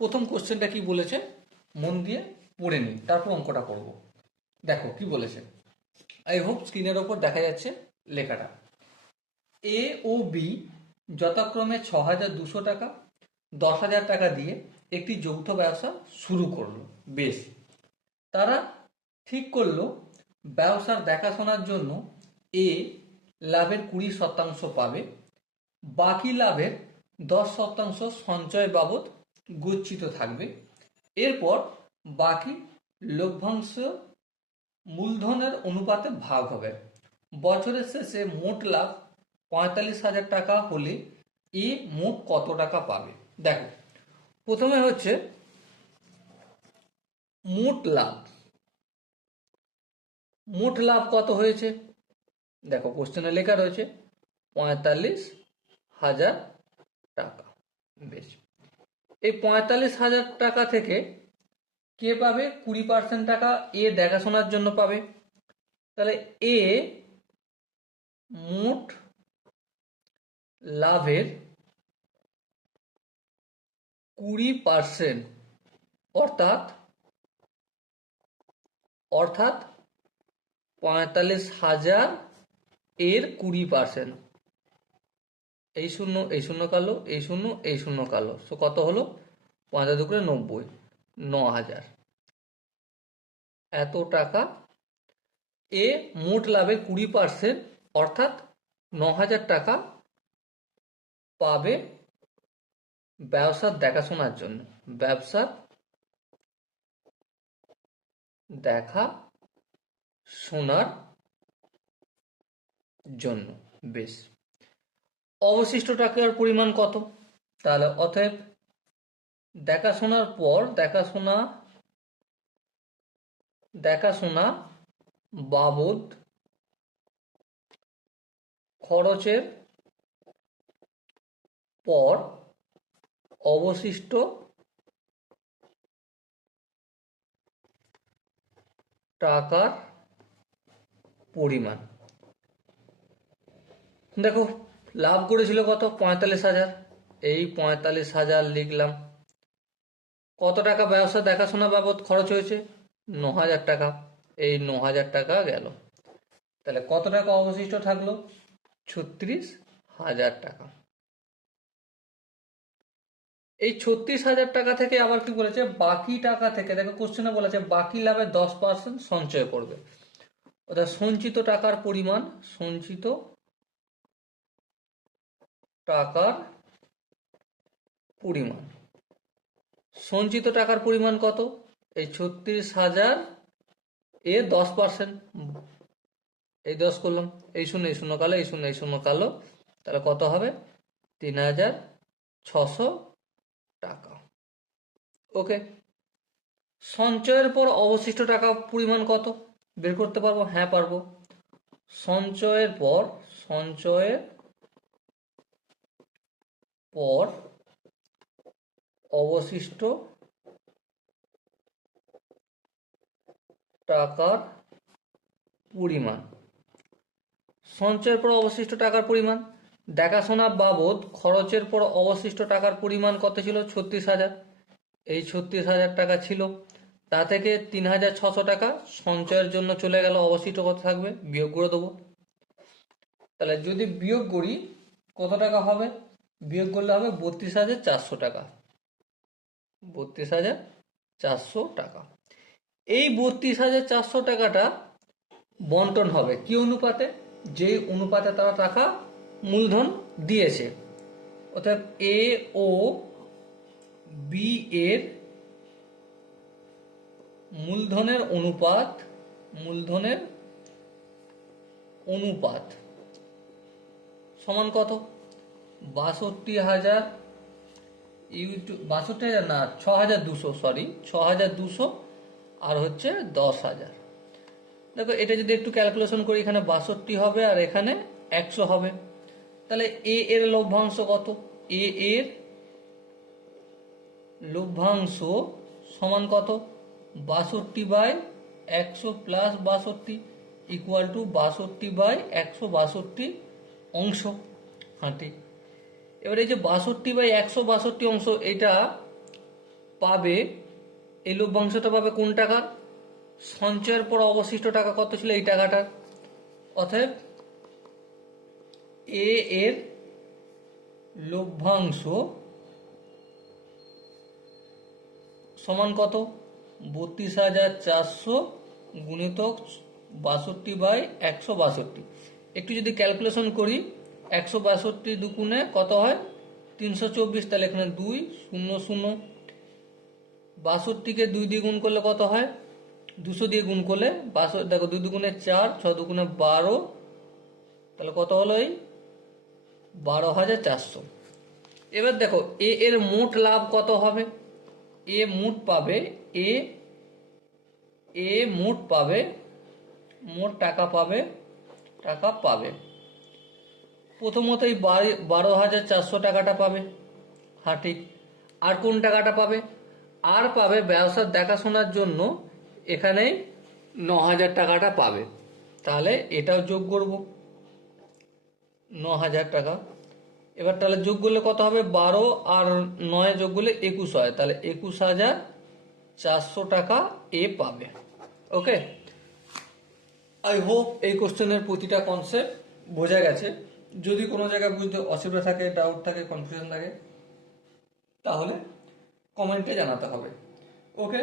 প্রথম কোশ্চেনটা কি বলেছে মন দিয়ে পড়ে নিই, তারপর অঙ্কটা করব। দেখো কি বলেছে, আই হোপ স্ক্রিনের ওপর দেখা যাচ্ছে লেখাটা। এ ও বি যথাক্রমে 6,200 টাকা 10,000 টাকা দিয়ে একটি যৌথ ব্যবসা শুরু করলো। বেশ, তারা ঠিক করলো ব্যবসার দেখাশোনার জন্য এ লাভের 20% পাবে, বাকি লাভের 10% সঞ্চয় বাবদ গচ্ছিত থাকবে। এরপর বাকি লভ্যাংশ মূলধনের অনুপাতে ভাগ হবে। বছরের শেষে মোট লাভ 45,000 টাকা হলে এ মোট কত টাকা পাবে। দেখো, প্রথমে হচ্ছে মোট লাভ। মোট লাভ কত হয়েছে দেখো, কোশ্চেনে লেখা রয়েছে 45,000 টাকা। বেশ, এই 45,000 টাকা থেকে কে পাবে? 20% টাকা এ দেখাশোনার জন্য পাবে। তাহলে এ মোট লাভের 20%, অর্থাৎ 45,000 এর 20%। এই শূন্য এই শূন্য কালো, এই শূন্য এই শূন্য কালো, সো কত হলো? 45×90, 9,000। এত টাকা এ মোট লাভের 20%, অর্থাৎ 9,000 টাকা পাবে ব্যবসার দেখাশোনার জন্য, ব্যবসার দেখা শোনার জন্য। বেশ, অবশিষ্ট টাকার পরিমাণ কত? তাহলে অতএব দেখাশোনার পর দেখাশোনা বাবদ খরচের পর অবশিষ্ট টাকার পরিমাণ। দেখো, লাভ করেছিল কত? 45,000। এই 45,000 লিখলাম। কত টাকা ব্যবসা দেখাশোনা বাবদ খরচ হয়েছে? 9,000 টাকা। এই 9,000 টাকা গেল। তাহলে কত টাকা অবশিষ্ট থাকলো? 36,000 টাকা। এই 36,000 টাকা থেকে আবার কি বলেছে? বাকি টাকা থেকে, দেখো কোশ্চেনে বলেছে বাকি লাভের 10% সঞ্চয় করবে। অর্থাৎ সঞ্চিত টাকার পরিমাণ, সঞ্চিত টাকার পরিমাণ। সঞ্চিত টাকার পরিমাণ কত? এই 36,000 এ 10%। এই 10 করলাম, এই শূন্য এই শূন্য কালো, এই শূন্য এই শূন্য কালো, তাহলে কত হবে? 3,600 টাকা। ওকে, সঞ্চয়ের পর অবশিষ্ট টাকা পরিমাণ কত বের করতে পারবো? হ্যাঁ পারবো। সঞ্চয়ের পর অবশিষ্ট টাকার পরিমাণ। সঞ্চয়ের পর অবশিষ্ট টাকার পরিমাণ, দেখাশোনা বাবদ খরচের পর অবশিষ্ট টাকার পরিমাণ কত ছিল? 36,000। এই 36,000 টাকা ছিল, তা থেকে 3,600 টাকা সঞ্চয়ের জন্য চলে গেল। অবশিষ্ট কত থাকবে? বিয়োগ করে দেবো। তাহলে যদি বিয়োগ করি কত টাকা হবে? বিয়োগ করলে হবে 32,400 টাকা। 32,400 টাকা। এই 32,400 টাকাটা বন্টন হবে কি অনুপাতে? যে অনুপাতে তারা টাকা মূলধন দিয়েছে। অর্থাৎ এ ও বি এর মূলধনের অনুপাত সমান কত? 62,000 62,000 না, 6,200, সরি 6,200 আর হচ্ছে 10,000। দেখো, এটা যদি একটু ক্যালকুলেশন করি, এখানে 62 হবে আর এখানে 100 হবে। তাহলে এ এর লভ্যাংশ কত? এ এর লভ্যাংশ সমান কত? 62/100 প্লাস 62 ইকুয়াল টু 62/162 অংশ। হ্যাঁ ঠিক। এবার এই যে 62/162 অংশ, এটা পাবে, এই লভ্যাংশটা পাবে কোন টাকা? সঞ্চয়ের পর অবশিষ্ট টাকা কত ছিল এই টাকাটার। অতএব এ এর লভ্যাংশ সমান কত? 32,400 গুণিতক 62/162। একটু যদি ক্যালকুলেশন করি, 162 দুগুণে কত হয়? 324। তাহলে এখানে 2 0 0। 62কে 2 দিয়ে গুণ করলে কত হয়? 200 দিয়ে গুণ করলে 62, দেখো 2 দুগুণে 4, 6 দুগুণে 12, তাহলে কত হলো? এই 12,400। এবার দেখো এ এর মোট লাভ কত হবে? এ মোট পাবে, এ মোট পাবে, মোট টাকা পাবে, টাকা পাবে প্রথমত এই 12,400 টাকাটা পাবে। হ্যাঁ ঠিক। আর কোন টাকাটা পাবে? আর পাবে ব্যবসার দেখাশোনার জন্য এখানে 9,000 টাকাটা পাবে। তাহলে এটাও যোগ করব, 9,000 টাকা। এবার তাহলে যোগ করলে কত হবে? 12 আর 9 যোগ করলে 21 হয়। তাহলে 21,400 টাকা এ পাবে। ওকে, আই হোপ এই কোশ্চেনের প্রতিটা কনসেপ্ট বোঝা গেছে। যদি কোনো জায়গায় বুঝতে অসুবিধা থাকে, ডাউট থাকে, কনফিউশন থাকে, তাহলে কমেন্টে জানাতে হবে। ওকে।